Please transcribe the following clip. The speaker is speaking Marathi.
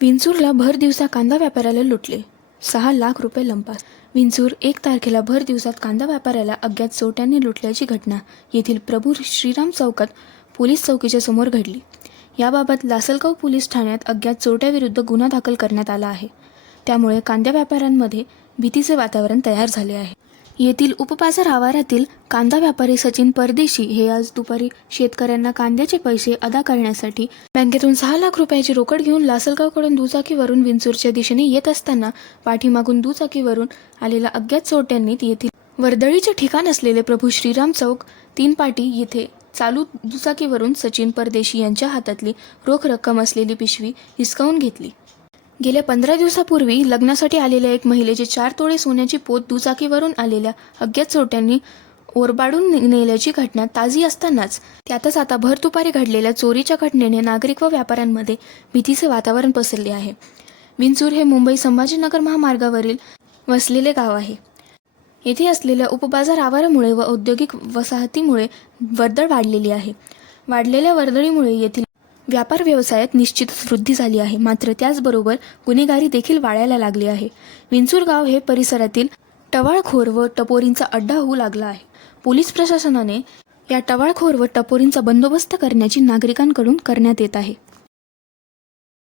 विंचूरला भर दिवसा कांदा व्यापाऱ्याला लुटले. सहा लाख रुपये लंपास. विंचूर एक तारखेला भर दिवसात कांदा व्यापाऱ्याला अज्ञात चोट्यांनी लुटल्याची घटना. येथील प्रभू श्रीराम चौकात पोलीस चौकीच्या समोर घडली. याबाबत लासलगाव पोलीस ठाण्यात अज्ञात चोरट्याविरुद्ध गुन्हा दाखल करण्यात आला आहे. त्यामुळे कांदा व्यापाऱ्यांमध्ये भीतीचे वातावरण तयार झाले आहे. येथील उपबाजार आवारातील कांदा व्यापारी सचिन परदेशी हे आज दुपारी शेतकऱ्यांना कांद्याचे पैसे अदा करण्यासाठी बँकेतून सहा लाख रुपयाची रोकड घेऊन लासलगावकडून दुचाकीवरून विंचूरच्या दिशेने येत असताना पाठीमागून दुचाकीवरून आलेल्या अज्ञात चोरट्यांनी येथील वर्दळीचे ठिकाण असलेले प्रभू श्रीराम चौक तीन पाटी येथे चालू दुचाकीवरून सचिन परदेशी यांच्या हातातली रोख रक्कम असलेली पिशवी हिसकावून घेतली. गेल्या पंधरा दिवसापूर्वी लग्नासाठी आलेल्या एक महिलेचे चार तोळे सोन्याची पोत दुचाकीवरून आलेल्या अज्ञात चोरट्यांनी ओरबाडून नेल्याची घटना ताजी असतानाच त्यातच आता भर दुपारी घडलेल्या चोरीच्या घटनेने नागरिक व व्यापाऱ्यांमध्ये भीतीचे वातावरण पसरले आहे. विंचूर हे मुंबई संभाजीनगर महामार्गावरील वसलेले गाव आहे. येथे असलेल्या उपबाजार आवारामुळे व औद्योगिक वसाहतीमुळे वर्दळ वाढलेली आहे. वाढलेल्या वर्दळीमुळे येथील व्यापार व्यवसायात निश्चितच वृद्धी झाली आहे. मात्र त्याचबरोबर गुन्हेगारी देखील वाढायला लागली आहे. विंचूर गाव हे परिसरातील टवाळखोर व टपोरींचा अड्डा होऊ लागला आहे. पोलीस प्रशासनाने या टवाळखोर व टपोरींचा बंदोबस्त करण्याची नागरिकांकडून करण्यात येत आहे.